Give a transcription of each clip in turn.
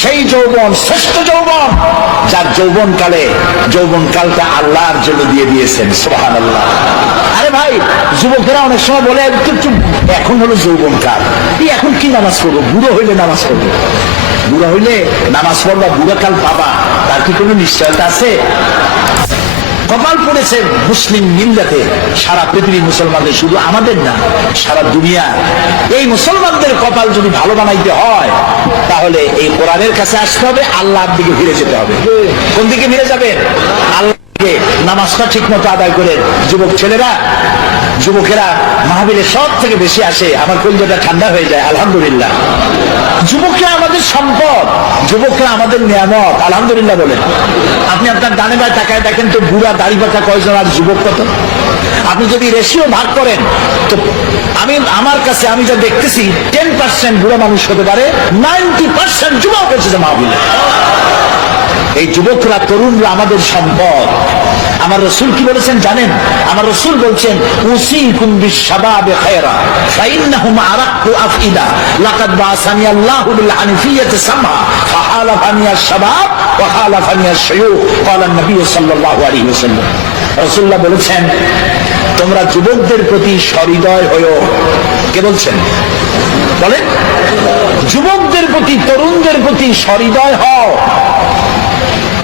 সেই যৌবন শ্রেষ্ঠ যৌবন, যার যৌবনকালটা আল্লাহর জন্য দিয়ে দিয়েছেন। সুবহানাল্লাহ। আরে ভাই, যুবকেরা অনেক সময় বলে এখন হলো যৌবনকাল, এখন কি নামাজ পড়বো, বুড়ো হইলে নামাজ পড়বো। বুড়ো হইলে নামাজ পড়বা, বুড়ো কাল পাবা, তার কি কোনো নিশ্চয়তা আছে? কপাল পড়েছে মুসলিম মিল্লাতে, সারা পৃথিবীর মুসলমানদের, শুধু আমাদের না, সারা দুনিয়া। এই মুসলমানদের কপাল যদি ভালো বানাইতে হয়, তাহলে এই কোরআনের কাছে আসতে হবে, আল্লাহর দিকে ফিরে যেতে হবে। কোন দিকে ফিরে যাবেন? আল্লাহ দিকে। নামাজটা ঠিক মতো আদায় করে যুবকেরা মাহফিলে সব থেকে বেশি আসে, আমার কলিজাটা ঠান্ডা হয়ে যায়। আলহামদুলিল্লাহ, যুবকরা আমাদের সম্পদ, যুবকরা আমাদের নিয়ামত। আলহামদুলিল্লাহ বলেন। আপনি আপনার ডানে বাঁয়ে তাকায় দেখেন তো, বুড়া দাড়ি পাকা কয়জন আর যুবক কত? আপনি যদি রেশিও ভাগ করেন তো আমার কাছে আমি যা দেখতেছি 10% বুড়া মানুষ হতে পারে, 90% যুবক এসেছে মাহফিলে। এই যুবকরা, তরুণরা আমাদের সম্পদ। আমার রাসূল কি বলেছেন জানেন? আমার রাসূল বলছেন, উসিকুম বিশ-শাবাবে খায়রা ফাইন্নাহুম আরাক্কু আফইদা লাকাদ বাসানি আল্লাহু বিল হানিফিয়্যাতি সামা ফাহালাফানি আশ-শাবাব ওয়া হালাফানি আশ-শায়ুখ ক্বালা নবী সাল্লাল্লাহু আলাইহি ওয়াসাল্লাম। রাসূলুল্লাহ বলেছেন, তোমরা যুবকদের প্রতি সহৃদয় হয়ো। কে বলছেন? বলেন, যুবকদের প্রতি, তরুণদের প্রতি সহৃদয় হও।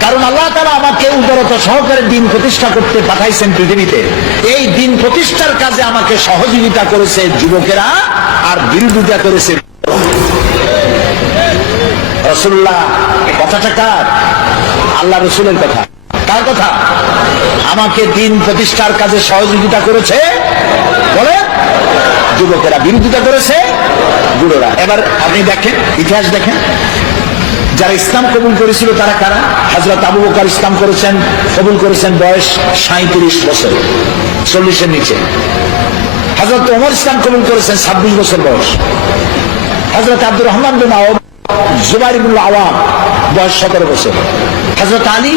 কারণ আল্লাহ তাআলা আমাকে উদারতা সহকারে দিন প্রতিষ্ঠা করতে পাঠাইছেন পৃথিবীতে। এই দিন প্রতিষ্ঠার কাজে আমাকে সহযোগিতা করেছে যুবকেরা, আর বিরোধিতা করেছে। রাসূলুল্লাহ, কথাটা কার? আল্লাহ রাসূলের কথা। কার কথা? আমাকে দিন প্রতিষ্ঠার কাজে সহযোগিতা করেছে বলে যুবকেরা, বিরোধিতা করেছে বুড়োরা। এবার আপনি দেখেন, ইতিহাস দেখেন, যারা ইসলাম কবুল করেছিল তারা কারা? হযরত আবু বকর ইসলাম কবুল করেছেন বয়স 37 বছর, 40-এর নিচে। হযরত ওমর ইসলাম কবুল করেছেন 26 বছর বয়স। হযরত আব্দুর রহমান বিন আওফ, জুবাইর ইবনে আওয়াম বয়স 17 বছর। হযরত আলী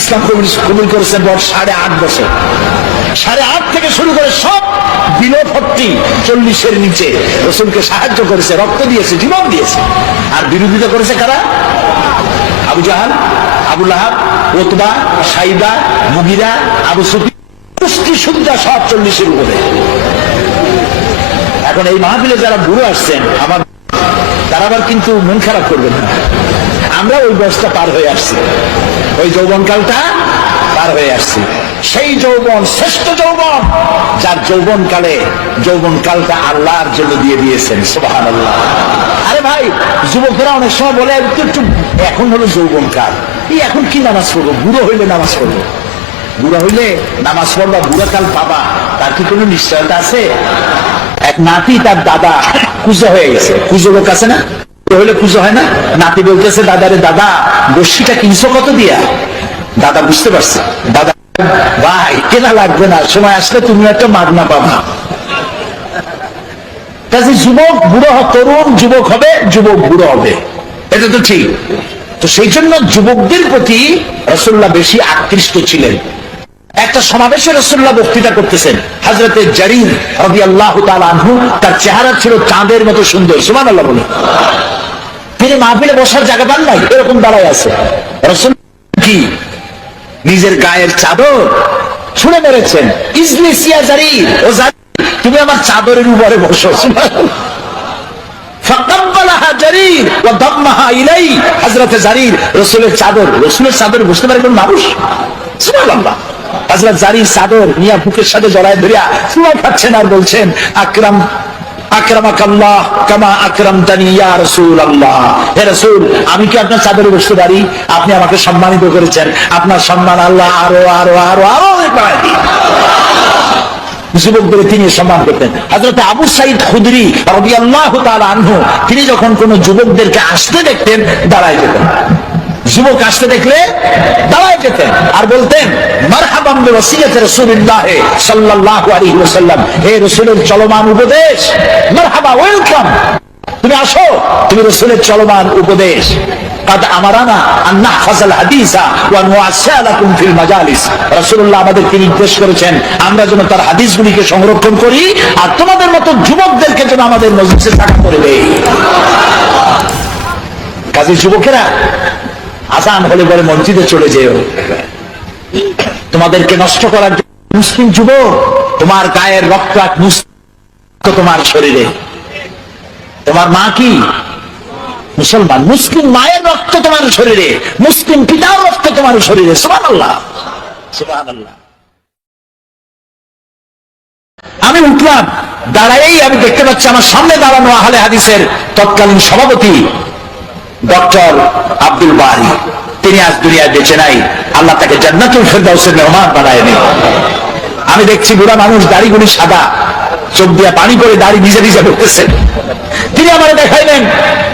ইসলাম কবুল করেছেন বয়স 8.5 বছর। 8.5 থেকে শুরু করে সব বিলো 40-এর নিচে রাসূলকে সাহায্য করেছে, রক্ত দিয়েছে, জীবন দিয়েছে। আর বিরোধিতা করেছে কারা? আবু জাহাল, আবু লাহাব, উতবা, সাইবা, মুগিরা, আবু সুফিয়ান, সুবিধা সব 40-এর উপরে। এখন এই মাহফিলে যারা বুড়ো আসছেন, আমার তারা আবার কিন্তু মন খারাপ করবেন না। আমরা ওই বয়সটা পার হয়ে আসছি, ওই যৌবনকালটা পার হয়ে আসছি। সেই যৌবন শ্রেষ্ঠ যৌবন, যার যৌবনকালটা আল্লাহর জন্য দিয়ে দিয়েছেন। সুবহানাল্লাহ। আরে ভাই, যুবকেরা অনেক সময় বলে এখন হলো যৌবনকাল, এখন কি নামাজ পড়বো, বুড়ো হইলে নামাজ পড়বো। বুড়ো হইলে নামাজ পড়বা, বুড়ো কাল পাবা, তার কি কোনো নিশ্চয়তা আছে? এক নাতি, তার দাদা কুজো হয়ে গেছে। কুজো লোক আছে না, হইলে পুজো হয় না? নাতি বলতেছে দাদারে, দাদা বর্ষিটা কিনছো কত দিয়া? দাদা বুঝতে পারছে, দাদা ভাই কেনা লাগবে না, সময় আসলে তুমি একটা মাগনা পাবা। কাজে যুবক বুড়ো, তরুণ যুবক হবে, যুবক বুড়ো হবে, এটা তো ঠিক। তো সেই জন্য যুবকদের প্রতি রাসূলুল্লাহ বেশি আকৃষ্ট ছিলেন। একটা সমাবেশে রাসূলুল্লাহ বক্তৃতা করতেছেন, হযরতে জারীর রাদিয়াল্লাহু তাআলা আনহু, তার চেহারা ছিল চাঁদের মতো সুন্দর। সুবহানাল্লাহ বলে। তিনি মাহফিলে বসার জায়গা পান নাই, এরকম দাঁড়ায় আছে। রাসূল কি নিজের গায়ের চাদর ছুঁড়ে মেরেছেন, ইজলিস ইয়া জারীর, ও জারীর তুমি আমার চাদরের উপরে বসো। ফাকাব্বালাহা জারীর ওয়া দাম্মাহা ইলাই। হযরতে জারীর রাসূলের চাদর বসতে পারে কোন মানুষ? সুবহানাল্লাহ। হযরত জারীর চাদর মিয়া বুকের সাথে জড়ায় ধরিয়া চুমা খাচ্ছেন আর বলছেন, আকরামাকাল্লাহ কামা আকরামতানি ইয়া রাসূলুল্লাহ। হে রাসূল, আমি কি আপনার চাদরে বসতে পারি? আপনি আমাকে সম্মানিত করেছেন, আপনার সম্মান আল্লাহ আরো আরো আরো আরো বাড়ায় দিন। যুবকদের তিনি সম্মান করতেন। হযরত আবু সাঈদ খুদরি রাদিয়াল্লাহু তাআলা আনহু, তিনি যখন কোন যুবকদেরকে আসতে দেখতেন দাঁড়ায় যেতেন। যুবক আসতে দেখলে দাঁড়ায় যেতেন আর বলতেন, মারহাবান বিওয়াসিয়াতি রাসূলিল্লাহ সাল্লাল্লাহু আলাইহি ওয়াসাল্লাম। হে রাসূলের চলমান উপদেশ, মারহাবা, ওয়েলকাম, তুমি আসো, তুমি রাসূলের চলমান উপদেশ। قد আমারানা আন নাহফাযাল হাদিসা ওয়া নুআসালাকুম ফিল মাজালিস। রাসূলুল্লাহ আমাদেরকে নির্দেশ করেছেন আমরা যেন তার হাদিসগুলিকে সংরক্ষণ করি, আর তোমাদের মতো যুবকদেরকে যেন আমাদের মজলিসে থাকা করে দেই। কাজে যুবকেরা আজান হলে পরে মসজিদে চলে যেও। তোমাদেরকে নষ্ট করার জন্য মুসলিম যুবক, তোমার গায়ের রক্ত এক মুসলিম, তোমার শরীরে। তোমার মা কি মুসলমান, মুসলিম মায়ের রক্ত তোমার শরীরে, মুসলিম পিতার রক্ত তোমার শরীরে। সুবহানাল্লাহ, সুবহানাল্লাহ। আমি উঠলাম, দাঁড়াই আমি দেখতে পাচ্ছি আমার সামনে দাঁড়ানো আহলে হাদিসের তৎকালীন সভাপতি ডক্টর আব্দুল বারী। তিনি আজ দুনিয়ায় বেঁচে নাই, আল্লাহ তাকে জান্নাতুল ফেরদাউসের মেহমান বানায় দিন। আমি দেখছি বুড়া মানুষ, দাড়িগুলি সাদা, চোখ দিয়া পানি করে দাড়ি ভিজে ভিজে পড়তেছে। তিনি আমার দেখাইলেন,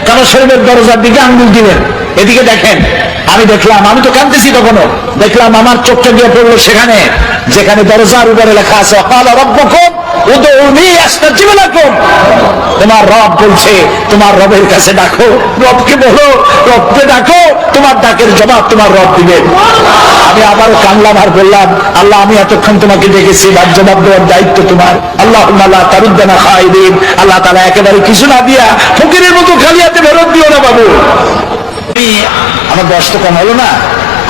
কারো শরীরের দরজার দিকে আঙ্গুল দিলেন, এদিকে দেখেন। আমি দেখলাম, আমি তো কাঁদতেছি তখনও, দেখলাম আমার চোখটা দিয়ে পড়লো সেখানে যেখানে দরজার উপরে লেখা আছে ওয়াকালা রাব্বুকুম উদউনি আস্তাজিব লাকুম। তোমার রব বলছে তোমার রবের কাছে ডাকো, রবকে বলো, রবকে ডাকো, তোমার ডাকের জবাব তোমার রব দিবে। আমি আবারও কানলাম আর বললাম, আল্লাহ আমি এতক্ষণ তোমাকে ডেকেছি, তার জবাব দেওয়ার দায়িত্ব তোমার। আল্লাহুম্মা লা তারুদ্দানা খায়িবিন। আল্লাহ তাআলা একেবারে কিছু না দিয়া ফকিরের মতো খালি হাতে ফেরত দিও না বাবু। আমার বয়স তো কম হলো না।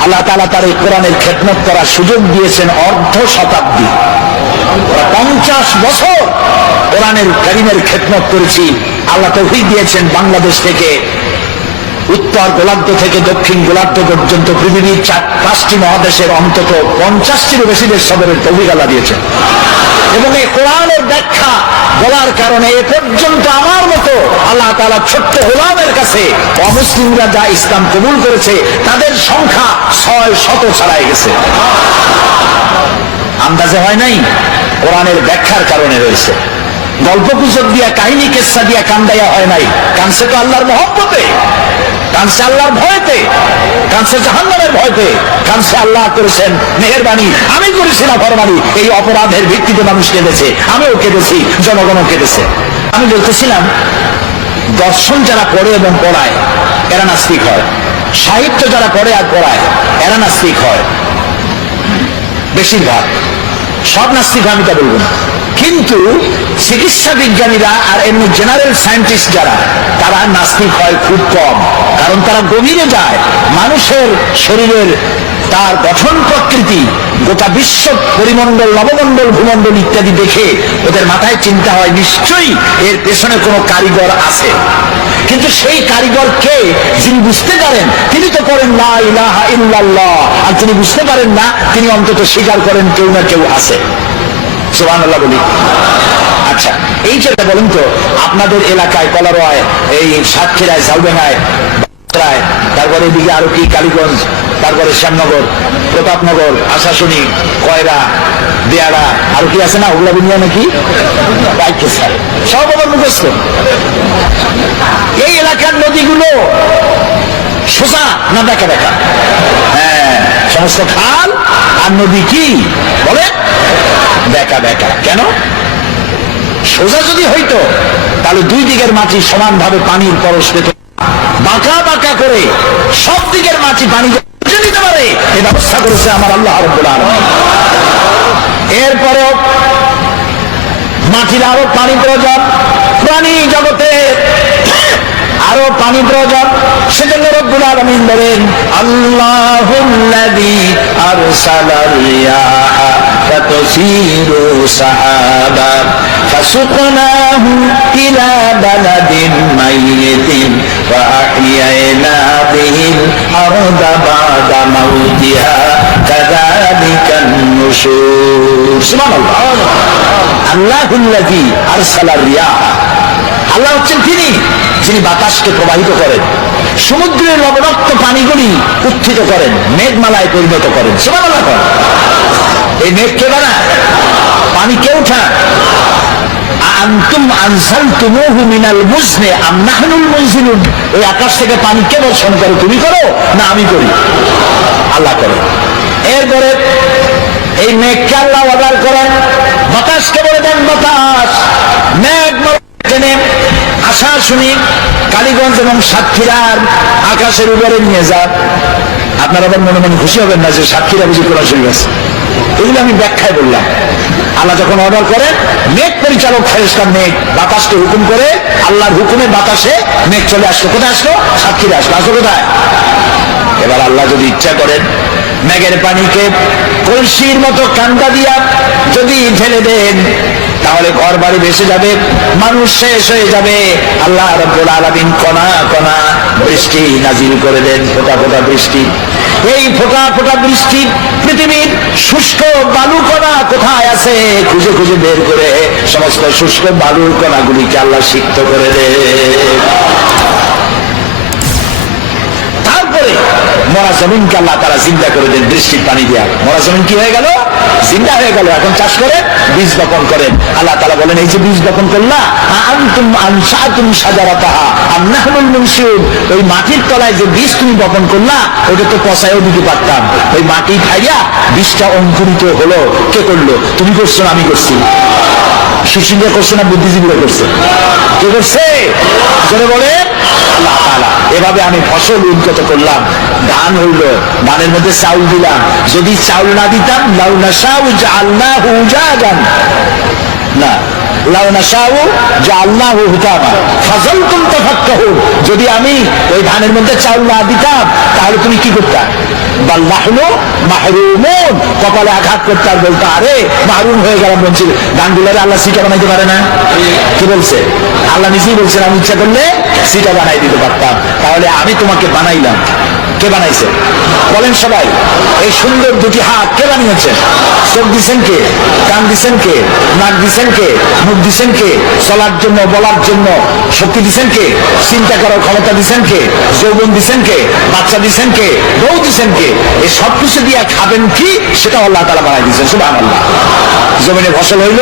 আল্লাহ তাআলা তার এই কোরআনের খেদমত করার সুযোগ দিয়েছেন অর্ধ শতাব্দী। 50 বছর কোরআনের কারীমের খেদমত করেছি। আল্লাহ তৌফিক দিয়েছেন বাংলাদেশ থেকে উত্তর গোলার্ধ থেকে দক্ষিণ গোলার্ধ পর্যন্ত পৃথিবীর 5টি মহাদেশের অন্তত 50টিরও বেশি দেশ সদরের তৌফিক আল্লাহ দিয়েছেন। এবং এই কোরআনের ব্যাখ্যা বলার কারণে এ পর্যন্ত আমার মতো আল্লাহ তাআলা ছোট্ট গোলামের কাছে অমুসলিমরা যা ইসলাম কবুল করেছে তাদের সংখ্যা 600 ছাড়াই গেছে। আন্দাজে হয় নাই, কোরআনের ব্যাখ্যার কারণে রয়েছে। গল্প গুজব দিয়া, কাহিনী কেচ্ছা দিয়া কান্দাইয়া হয় নাই। কানছে তো আল্লাহর মহব্বতে, কানছে আল্লাহর ভয়তে, কানছে জাহান্নামের ভয়তে, কানছে আল্লাহ করেছেন মেহেরবানি, আমি করেছি না ফরমানি। এই অপরাধের ভিত্তিতে মানুষ কেঁদেছে, আমিও কেঁদেছি, জনগণও কেঁদেছে। আমি বলতেছিলাম, দর্শন যারা পড়ে এবং পড়ায় এরা নাস্তিক হয়, সাহিত্য যারা পড়ে আর পড়ায় এরা নাস্তিক হয়। বেশিরভাগ, সব নাস্তিক আমি তা বলবো না, কিন্তু চিকিৎসা বিজ্ঞানীরা আর এমনি জেনারেল সায়েন্টিস্ট যারা, তারা নাস্তিক হয় খুব কম। কারণ তারা গভীরে যায়, মানুষের শরীরের তার গঠন প্রকৃতি, গোটা বিশ্ব পরিমণ্ডল, নবমণ্ডল, ভূমণ্ডল ইত্যাদি দেখে ওদের মাথায় চিন্তা হয় নিশ্চয়ই এর পেছনে কোনো কারিগর আছে। কিন্তু সেই কারিগর কে? যিনি বুঝতে পারেন তিনি তো করেন লা ইলাহা ইল্লাল্লাহ, আর তিনি বুঝতে পারেন না তিনি অন্তত স্বীকার করেন কেউ না কেউ আছে। সুবহানাল্লাহ বলি। আচ্ছা, এই যেটা বলেন তো, আপনাদের এলাকায় কলারোয়ায়, এই সাতক্ষীরায়, ঝালবেঙ্গায়, তারপরে এদিকে আরো কি কালীগঞ্জ, তারপরে শ্যামনগর, প্রতাপনগর, আশাশুনি, কয়রা, দেয়াড়া, আর কি আছে না, ওগুলা বিনিয়া নাকি সব আবার মুখস্থ। এই এলাকার নদীগুলো সোজা না দেখা দেখা? হ্যাঁ, সমস্ত খাল আর নদী কি বলে দেখা দেখা। কেন? সোজা যদি হইতো তাহলে দুই দিকের মাটি সমানভাবে পানির পরশ পেত। বাঁকা বাঁকা করে সব দিকের মাটি পানি নিতে পারে এই ব্যবস্থা করেছে আমার আল্লাহ রাব্বুল আলামিন। এরপরেও মাটির আরো পানি প্রয়োজন, প্রাণী জগতে আরো পানি প্রয়োজন। সেজন্য রব্বুল আলামিন বলেন, আল্লাহুল্লাযী আরসালার রিয়াহা ফাতুসিরু সাহাবা ফাসুকনাহু ইলা বালাদিন মাইয়িতিন ওয়া আহইয়ানা বিহিল আরদা বা'দা মাউতিহা কাযালিকান নুশুর। সুবহানাল্লাহ। আল্লাহুল্লাযী আরসালার রিয়াহা, আল্লাহ হচ্ছেন তিনি যিনি বাতাসকে প্রবাহিত করেন, সমুদ্রের লবণাক্ত পানিগুলি উত্থিত করেন, মেঘমালায় পরিণত করেন। সুবহানাল্লাহ। এই মেঘ কে বানায়? পানি কে উঠায়? আনতুম আনজালতুমুহু মিনাল মুজনি আম নাহনুল মুনজিলুন। এই আকাশ থেকে পানি কে বর্ষণ করে? তুমি করো না আমি করি? আল্লাহ করে। এরপরে এই মেঘকে আল্লাহ অর্ডার করেন, বাতাসকে বলে দেন বাতাস মেঘ টেনে আশা শুনি কালীগঞ্জ এবং সাতক্ষীরার আকাশের উপরে নিয়ে যান। আপনারা আবার মনে মনে খুশি হবেন না যে সাতক্ষীরা বুঝি কোরআন শরীফ আছে। এগুলো আমি ব্যাখ্যায় বললাম। আল্লাহ যখন অর্ডার করেন, মেঘ পরিচালক ফেরেশতার মেঘ বাতাসকে হুকুম করে, আল্লাহর হুকুমে বাতাসে মেঘ চলে আসলো। কোথায় আসলো? সাতক্ষীরা আসলো। আসলো কোথায়? এবার আল্লাহ যদি ইচ্ছা করেন, মেঘের পানিকে কলসির মতো কান্দা দিয়া যদি ঢেলে দেন, তাহলে ঘর বাড়ি ভেসে যাবে, মানুষ শেষ হয়ে যাবে। আল্লাহ রাব্বুল আলামিন কণা কণা বৃষ্টি নাজিল করে দেন, ফোঁটা ফোঁটা বৃষ্টি। এই ফোঁটা ফোঁটা বৃষ্টি পৃথিবীর শুষ্ক বালু কণা কোথায় আছে খুঁজে খুঁজে বের করে সমস্ত শুষ্ক বালুর কণাগুলিকে আল্লাহ সিক্ত করে দেন। মরা জমিনকে আল্লাহ তারা জিন্দা করে দেন বৃষ্টির পানি দিয়া। মরা জমিন কি হয়ে গেল? জিন্দা হয়ে গেল। এখন চাষ করে বীজ বপন করেন। আল্লাহ তাআলা বলেন, এই যে বীজ বপন করলা, আনতুম আনশাতুম শাজারাতাহা আম নাহনুল মুনশিউন, ওই মাটির তলায় যে বীজ তুমি বপন করলা, ওটা তো পচায়ও দিতে পারতাম। ওই মাটি খাইয়া বীজটা অঙ্কুরিত হলো। কে করলো? তুমি করছো না আমি করছি? সুশীলরা করছে না বুদ্ধিজীবীরা করছে? কে করছে? জোরে বলে আল্লাহ তাআলা। এভাবে আমি ফসল উদ্গত করলাম, ধান হইল, ধানের মধ্যে চাউল দিলাম। যদি চাউল না দিতাম, লাউ নাশাউ জাআলনাহু উজাজান, না লাউ নাশাউ জাআলনাহু হুতামা ফাযালতুম তাফাক্কাহুন, যদি আমি ওই ধানের মধ্যে চাউল না দিতাম, তাহলে তুমি কি করতা? বাল নাহনু মাহরুমুন, কপালে আঘাত করতে আর বলতো, আরে মাহরুম হয়ে গেলাম বঞ্চিত। ধানগুলোরে আল্লাহ সিটা বানাইতে পারে না? কি বলছে? আল্লাহ নিজেই বলছেন, আমি ইচ্ছা করলে সিটা বানাই দিতে পারতাম। তাহলে আমি তোমাকে বানাইলাম। কে বানাইছে? বলেন সবাই। এই সুন্দর দুটি হাত কে বানিয়েছেন? চোখ দিচ্ছেন কে? কান দিচ্ছেন কে? নাক দিচ্ছেন কে? মুখ দিচ্ছেন কে? চলার জন্য, বলার জন্য শক্তি দিচ্ছেন কে? চিন্তা করার ক্ষমতা দিচ্ছেন কে? যৌবন দিচ্ছেন কে? বাচ্চা দিচ্ছেন কে? বউ দিচ্ছেন কে? এই সব কিছু দিয়ে খাবেন কি, সেটা আল্লাহ তাআলা বানাই দিচ্ছেন। সুবহানাল্লাহ। জমিনে ফসল হইল,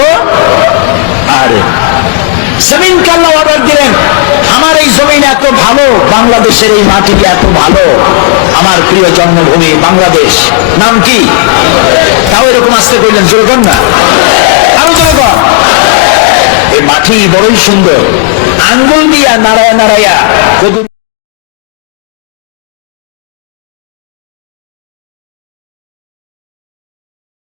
আরে জমিনকে আল্লাহ অর্ডার দিলেন, আমার এই জমিন এত ভালো, বাংলাদেশের এই মাটি এত ভালো, আমার প্রিয় জন্মভূমি বাংলাদেশ, নাম কি? তাও এরকম আসতে কইলেন, জোরে কর না, আরো জোরে কর। এই মাটি বড়ই সুন্দর, আঙ্গুল দিয়া নাড়ায়া নাড়ায়া